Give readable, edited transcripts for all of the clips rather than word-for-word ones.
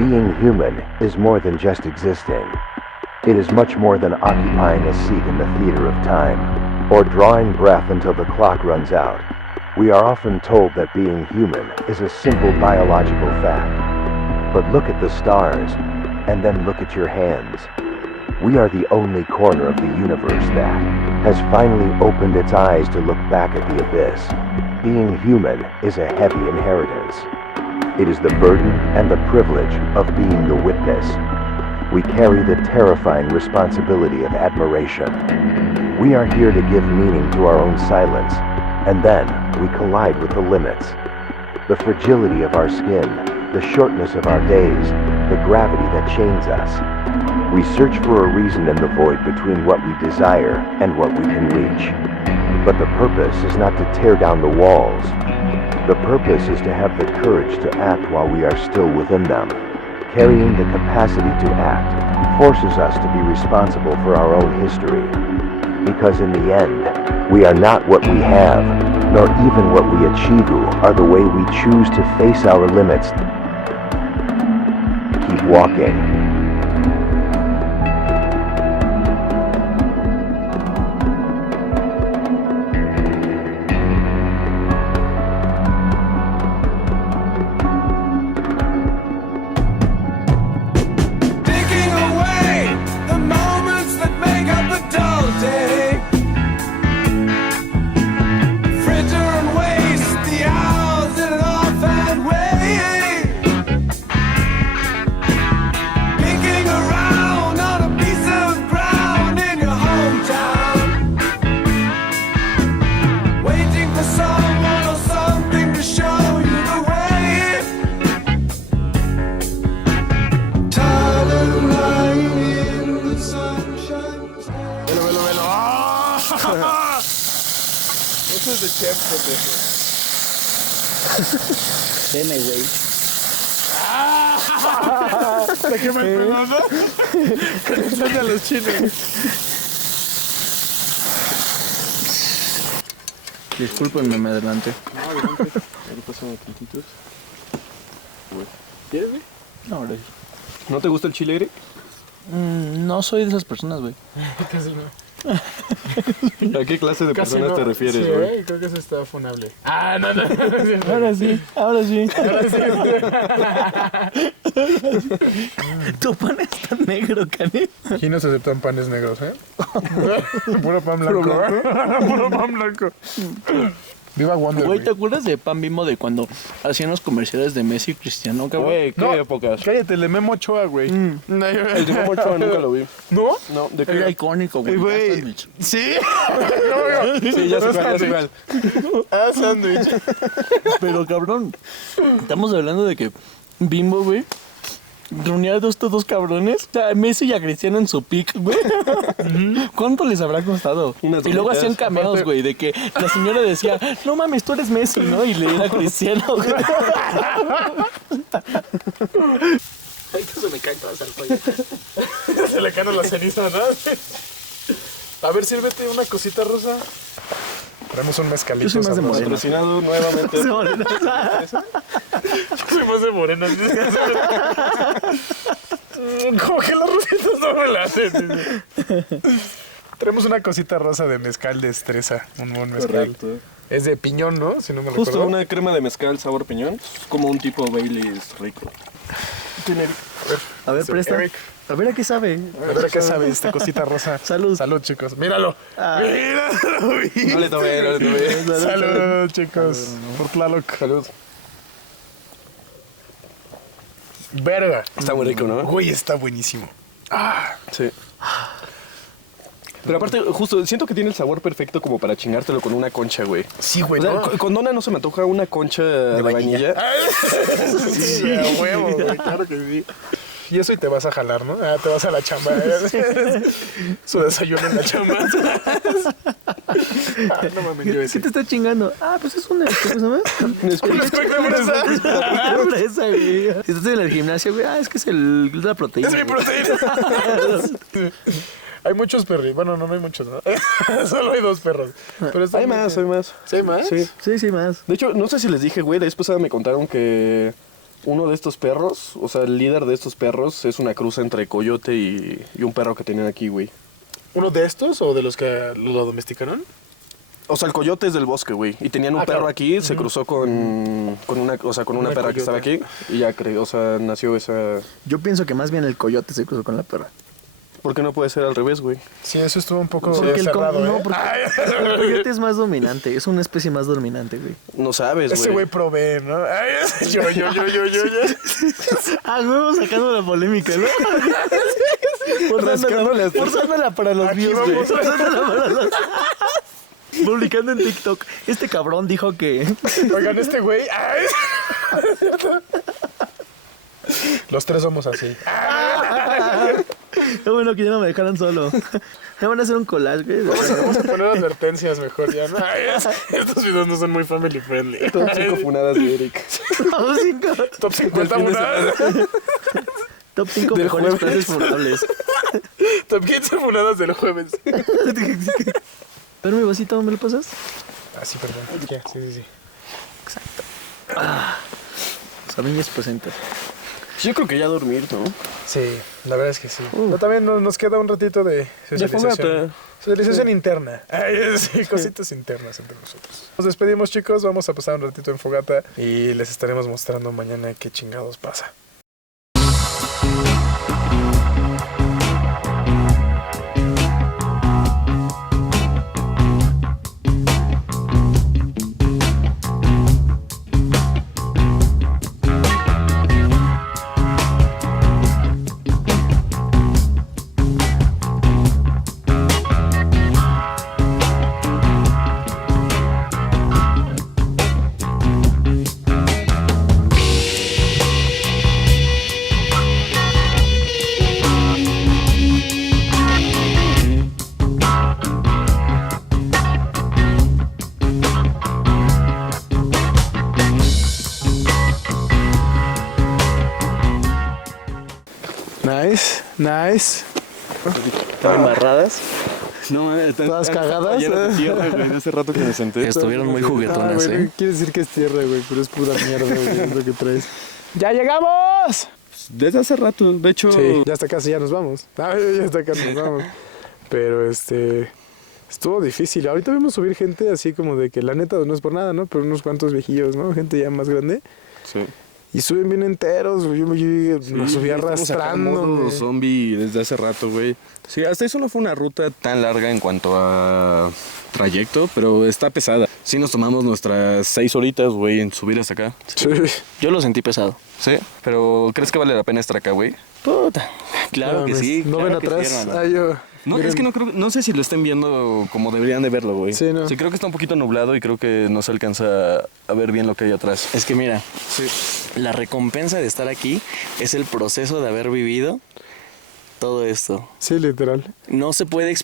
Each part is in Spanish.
Being human is more than just existing. It is much more than occupying a seat in the theater of time, or drawing breath until the clock runs out. We are often told that being human is a simple biological fact. But look at the stars, and then look at your hands. We are the only corner of the universe that has finally opened its eyes to look back at the abyss. Being human is a heavy inheritance. It is the burden and the privilege of being the witness. We carry the terrifying responsibility of admiration. We are here to give meaning to our own silence, and then we collide with the limits. The fragility of our skin, the shortness of our days, the gravity that chains us. We search for a reason in the void between what we desire and what we can reach. But the purpose is not to tear down the walls. The purpose is to have the courage to act while we are still within them. Carrying the capacity to act forces us to be responsible for our own history. Because in the end, we are not what we have, nor even what we achieve are the way we choose to face our limits. Keep walking. Eso es de chef, pendejo. Deme, güey. ¿De qué me pegó, no? Que le enseña a los chinos. Discúlpenme, me adelanté. No, adelante. Ahí pasan tantitos. ¿Quieres, güey? No, gracias. ¿No te gusta el chile, Eric? No soy de esas personas, güey. Casi no. ¿A qué clase de Casi personas no. te refieres, Sí, güey? creo que eso está funable. Ah, no, no, no. Ahora sí, ahora sí. Tu pan está negro, Cani. Aquí no se aceptan panes negros, ¿eh? Puro pan blanco. Puro pan blanco. Viva Wonder, Güey, güey. ¿te acuerdas de Pan Bimbo de cuando hacían los comerciales de Messi y Cristiano, cabrón? Güey, ¿qué No, épocas? Cállate, el de Memo Ochoa, güey. El de Memo Ochoa nunca lo vi. ¿No? No, ¿de Era qué? icónico, güey. Güey. Ya sándwich. Sí. Sí, ya sé cuál, ya sé cuál. Ah, sándwich. Pero, cabrón, estamos hablando de que Bimbo, güey, reunía a estos dos cabrones, o sea, Messi y a Cristiano en su pick, güey. ¿Cuánto les habrá costado? Unas Y luego gomitas. hacían cameos, güey, de que la señora decía, no mames, tú eres Messi, ¿no? Y le era Cristiano, güey. Ay, que se me caen todas las alcohólicas. Se le caen las cenizas, ¿no? A ver, sírvete una cosita, Rosa. Traemos un mezcalito. Yo soy más de sabroso. morena. Patrocinado nuevamente. Yo soy más de morena. Como que los rositos no me la hacen. Traemos una cosita rosa de mezcal de Estresa. Un buen mezcal. Correcto. Es de piñón, ¿no? Si no me Justo recuerdo. una crema de mezcal sabor piñón. Es como un tipo Baileys rico. Tiene A ver, presta. Eric. A ver a qué sabe. A ver qué sabe esta cosita rosa. Salud. Salud, chicos. Míralo. Ah. Míralo. No le tomé, no le tomé. Salud, chicos. Por Tlaloc. Salud. Verga. Está muy rico, ¿no? Güey, está buenísimo. Ah. Sí. Pero aparte, justo, siento que tiene el sabor perfecto como para chingártelo con una concha, güey. Sí, güey. O sea, ¿no? con dona no se me antoja una concha de vainilla. Sí, a huevo, güey. Claro que sí. Y eso y te vas a jalar, ¿no? Ah, te vas a la chamba. Su desayuno en la chamba. Ah, no mames, yo ¿Qué decía. te está chingando? Ah, pues es una... ¿Cómo se llama? Una Fresa, güey. Si estás en el gimnasio, güey, es que es la proteína. Es mi güey. proteína. Hay muchos perros. Bueno, no hay muchos, ¿no? Solo hay 2 perros. Pero están Hay muy más, bien. hay más. ¿Sí hay más? Sí. Sí, sí, más. De hecho, no sé si les dije, güey, la vez pasada me contaron que uno de estos perros, o sea, el líder de estos perros es una cruza entre coyote y un perro que tenían aquí, güey. ¿Uno de estos o de los que lo domesticaron? O sea, el coyote es del bosque, güey. Y tenían un perro claro. aquí, se cruzó con una Una perra que estaba aquí. Y ya o sea, nació esa... Yo pienso que más bien el coyote se cruzó con la perra. ¿Por qué no puede ser al revés, güey? Sí, eso estuvo un poco Porque cerrado, no, ¿eh? porque el coyote es más dominante, es una especie más dominante, güey. No sabes, Ese güey provee, ¿no? Ay, yo. Ah, huevo sacando la polémica, ¿no? Forzándola para los Aquí views, güey. vamos. Forzándola para los... Publicando en TikTok. Este cabrón dijo que... Oigan, este güey... Ay. Los tres somos así. Qué bueno que ya no me dejaran solo. Me van a hacer un collage, güey. Vamos a poner advertencias mejor ya, ¿no? Ay, estos videos no son muy family friendly. Top 5 funadas de Eric. Top 50 funadas. Top 5 Del mejores jueves. frases funables. Top 15 funadas del jueves. Pero mi vasito, ¿me lo pasas? Ah, sí, perdón. Ya, sí. Sabiñas presentes. Yo creo que ya dormir, ¿no? Sí, la verdad es que sí. Pero también nos queda un ratito de socialización. fogata. Socialización interna. Ay, sí, cositas internas entre nosotros. Nos despedimos, chicos. Vamos a pasar un ratito en fogata y les estaremos mostrando mañana qué chingados pasa. Nice. ¿Estaban embarradas? No, Todas cagadas. Hace rato que me senté. Estuvieron muy juguetonas, ¿eh? Quiere decir que es tierra, güey, pero es pura mierda, güey, es lo que traes. ¡Ya llegamos! Desde hace rato, de hecho... Sí, ya está casi, ya nos vamos. Ay, ya está casi, nos vamos. Pero estuvo difícil. Ahorita vimos subir gente así como de que la neta no es por nada, ¿no? Pero unos cuantos viejillos, ¿no? Gente ya más grande. Sí. Y suben bien enteros, güey. Yo me subí arrastrando. Zombie desde hace rato, güey. Sí, hasta eso no fue una ruta tan larga en cuanto a trayecto, pero está pesada. Sí nos tomamos nuestras 6 horitas, güey, en subir hasta acá. Sí. Yo lo sentí pesado. Sí, pero ¿crees que vale la pena estar acá, güey? Puta. Claro que sí. ¿No claro ven que atrás? sí, hermano. Ay, yo... No, Miren. es que no sé si lo estén viendo como deberían de verlo, güey. Sí, no. Sí, creo que está un poquito nublado y creo que no se alcanza a ver bien lo que hay atrás. Es que mira, Sí. la recompensa de estar aquí es el proceso de haber vivido todo esto. Sí, literal. No se puede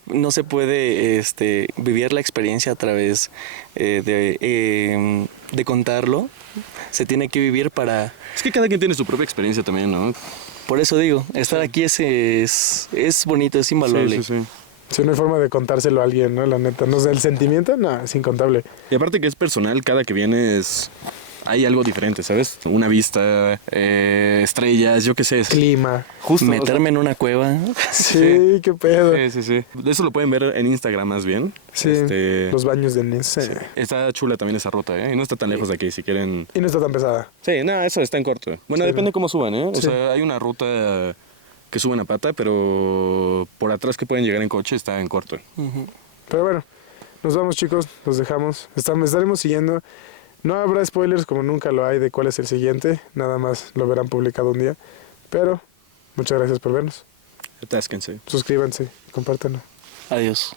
vivir la experiencia a través de contarlo. Se tiene que vivir para... Es que cada quien tiene su propia experiencia también, ¿no? Por eso digo, estar aquí es bonito, es invaluable. Sí. Sí, no hay forma de contárselo a alguien, ¿no? La neta. No sé, el sentimiento, no, es incontable. Y aparte que es personal, cada que vienes hay algo diferente, ¿sabes? Una vista, estrellas, yo qué sé. Clima. Justo. Meterme en una cueva. Sí, qué pedo. Sí. De eso lo pueden ver en Instagram más bien. Sí, los baños de Nes. Está chula también esa ruta, ¿eh? Y no está tan lejos de aquí, si quieren... Y no está tan pesada. Sí, no, eso está en corto. Bueno, Sí, depende ¿no? cómo suban, ¿eh? O Sí. sea, hay una ruta que suben a pata, pero por atrás que pueden llegar en coche está en corto. Pero bueno, nos vamos, chicos, los dejamos. Estaremos siguiendo. No habrá spoilers como nunca lo hay de cuál es el siguiente. Nada más lo verán publicado un día. Pero muchas gracias por vernos. Atásquense. Suscríbanse, compártanlo. Adiós.